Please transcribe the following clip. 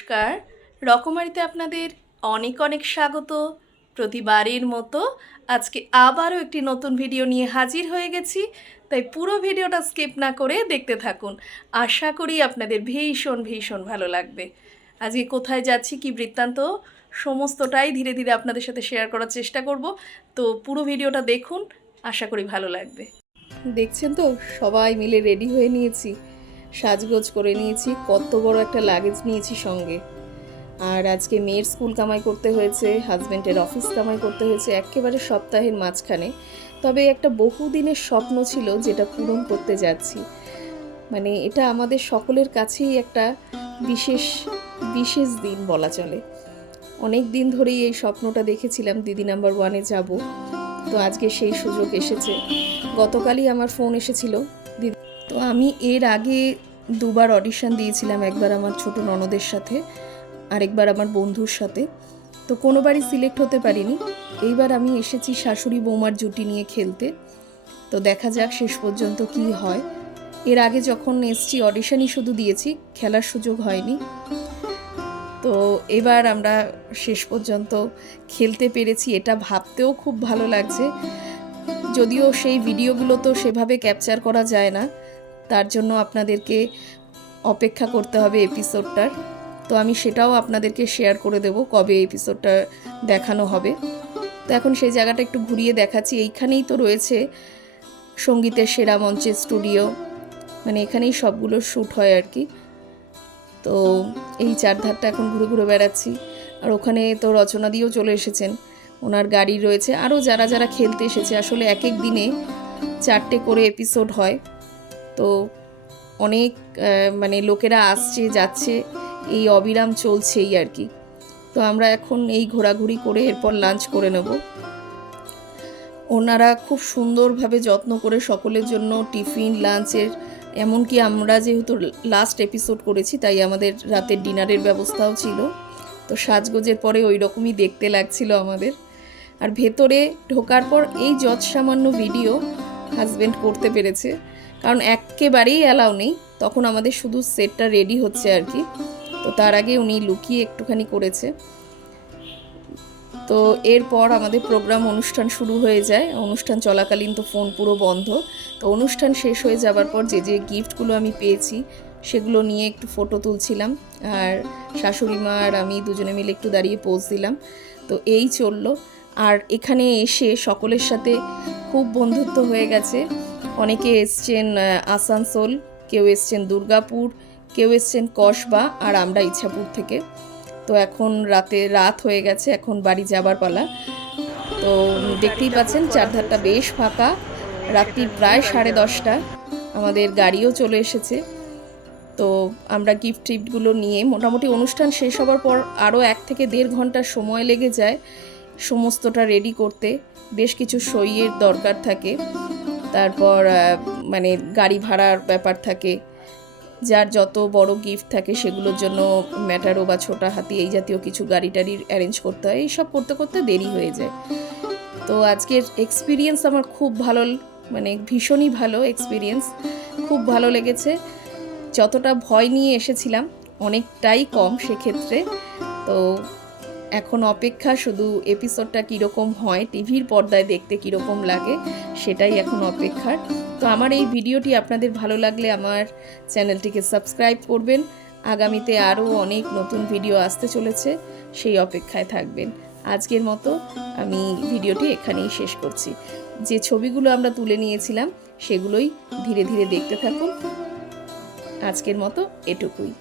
নমস্কার। রকমারিতে আপনাদের অনেক অনেক স্বাগত। প্রতিবারের মতো আজকে আবারও একটি নতুন ভিডিও নিয়ে হাজির হয়ে গেছি। তাই পুরো ভিডিওটা স্কিপ না করে দেখতে থাকুন। আশা করি আপনাদের ভীষণ ভীষণ ভালো লাগবে। আজকে কোথায় যাচ্ছি, কি বৃত্তান্ত, সমস্তটাই ধীরে ধীরে আপনাদের সাথে শেয়ার করার চেষ্টা করব। তো পুরো ভিডিওটা দেখুন, আশা করি ভালো লাগবে। দেখছেন তো? সবাই মিলে রেডি হয়ে নিয়েছি। সাজগোজ করে নিয়েছি, কত বড় একটা লাগেজ নিয়েছি সঙ্গে। আর আজকে মেয়ের স্কুল কামাই করতে হয়েছে হাজব্যান্ডের অফিস কামাই করতে হয়েছে, একেবারে সপ্তাহের মাঝখানে। তবে একটা বহুদিনের স্বপ্ন ছিল যেটা পূরণ করতে যাচ্ছি। মানে এটা আমাদের সকলের কাছেই একটা বিশেষ বিশেষ দিন বলা চলে। অনেক দিন ধরেই এই স্বপ্নটা দেখেছিলাম, দিদি নাম্বার ওয়ানে যাব। তো আজকে সেই সুযোগ এসেছে। গতকালই আমার ফোন এসেছিল। আমি এর আগে দুবার অডিশন দিয়েছিলাম একবার আমার ছোট ননদের সাথে, আরেকবার আমার বন্ধুর সাথে। তো কোনোবারই সিলেক্ট হতে পারিনি। এইবার আমি এসেছি শাশুড়ি বৌমার জুটি নিয়ে খেলতে। তো দেখা যাক শেষ পর্যন্ত কি হয়। এর আগে যখন এসছি অডিশনই শুধু দিয়েছি, খেলার সুযোগ হয়নি। তো এবার আমরা শেষ পর্যন্ত খেলতে পেরেছি, এটা ভাবতেও খুব ভালো লাগছে। যদিও সেই ভিডিওগুলো তো সেভাবে ক্যাপচার করা যায় না। তার জন্য আপনাদেরকে অপেক্ষা করতে হবে এপিসোডটার তো আমি সেটাও আপনাদেরকে শেয়ার করে দেব কবে এপিসোডটা দেখানো হবে। তো এখন সেই জায়গাটা একটু ঘুরিয়ে দেখাচ্ছি। এইখানেই তো রয়েছে সঙ্গীতের সেরা মঞ্চের স্টুডিও মানে এখানেই সবগুলো শ্যুট হয় আর কি। তো এই চারধারটা এখন ঘুরে ঘুরে বেড়াচ্ছি। আর ওখানে তো রচনা দিয়েও চলে এসেছেন। ওনার গাড়ি রয়েছে। আরও যারা যারা খেলতে এসেছে, আসলে এক এক দিনে চারটে করে এপিসোড হয়। তো অনেক মানে লোকেরা আসছে, যাচ্ছে, এই অবিরাম চলছেই আর কি। তো আমরা এখন এই ঘোরাঘুরি করে এরপর লাঞ্চ করে নেব। ওনারা খুব সুন্দরভাবে যত্ন করে সকলের জন্য টিফিন, লাঞ্চের, এমনকি আমরা যেহেতু লাস্ট এপিসোড করেছি, তাই আমাদের রাতের ডিনারের ব্যবস্থাও ছিল। তো সাজগোজের পরে ওই রকমই দেখতে লাগছিল আমাদের। আর ভেতরে ঢোকার পর এই যৎ সামান্য ভিডিও হাজবেন্ড করতে পেরেছে। কারণ একেবারেই অ্যালাউ নেই। তখন আমাদের শুধু সেটটা রেডি হচ্ছে আর কি। তো তার আগে উনি লুকিয়ে একটুখানি করেছে। তো এরপর আমাদের প্রোগ্রাম অনুষ্ঠান শুরু হয়ে যায়। অনুষ্ঠান চলাকালীন তো ফোন পুরো বন্ধ। তো অনুষ্ঠান শেষ হয়ে যাবার পর যে যে গিফটগুলো আমি পেয়েছি, সেগুলো নিয়ে একটু ফটো তুলছিলাম। আর শাশুড়ি মা আর আমি দুজনে মিলে একটু দাঁড়িয়ে পোজ দিলাম। তো এই চলল। আর এখানে এসে সকলের সাথে খুব বন্ধুত্ব হয়ে গেছে। অনেকে এসছেন আসানসোল, কেউ এসছেন দুর্গাপুর, কেউ এসছেন কসবা আর আমরা ইচ্ছাপুর থেকে। তো এখন রাতে রাত হয়ে গেছে, এখন বাড়ি যাবার পালা। তো দেখতেই পাচ্ছেন চারধারটা বেশ ফাঁকা। রাত্রি প্রায় সাড়ে দশটা। আমাদের গাড়িও চলে এসেছে। তো আমরা গিফট টিফটগুলো নিয়ে মোটামুটি অনুষ্ঠান শেষ হবার পর আরও এক থেকে দেড় ঘণ্টা সময় লেগে যায় সমস্তটা রেডি করতে। বেশ কিছু সইয়ের দরকার থাকে। তারপর মানে গাড়ি ভাড়ার ব্যাপার থাকে, যার যত বড় গিফট থাকে সেগুলোর জন্য ম্যাটারো বা ছোটা হাতি এই জাতীয় কিছু গাড়ি টাড়ির অ্যারেঞ্জ করতে হয়। এইসব করতে করতে দেরি হয়ে যায়। তো আজকের এক্সপিরিয়েন্স আমার খুব ভালো মানে ভীষণই ভালো এক্সপিরিয়েন্স খুব ভালো লেগেছে। যতটা ভয় নিয়ে এসেছিলাম, অনেকটাই কম সেক্ষেত্রে। তো এখন অপেক্ষা শুধু এপিসোডটা কীরকম হয়, টিভির পর্দায় দেখতে কীরকম লাগে, সেটাই এখন অপেক্ষার। তো আমার এই ভিডিওটি আপনাদের ভালো লাগলে আমার চ্যানেলটিকে সাবস্ক্রাইব করবেন। আগামীতে আরও অনেক নতুন ভিডিও আসতে চলেছে, সেই অপেক্ষায় থাকবেন। আজকের মতো আমি ভিডিওটি এখানেই শেষ করছি। যে ছবিগুলো আমরা তুলে নিয়েছিলাম, সেগুলোই ধীরে ধীরে দেখতে থাকুন। আজকের মতো এটুকুই।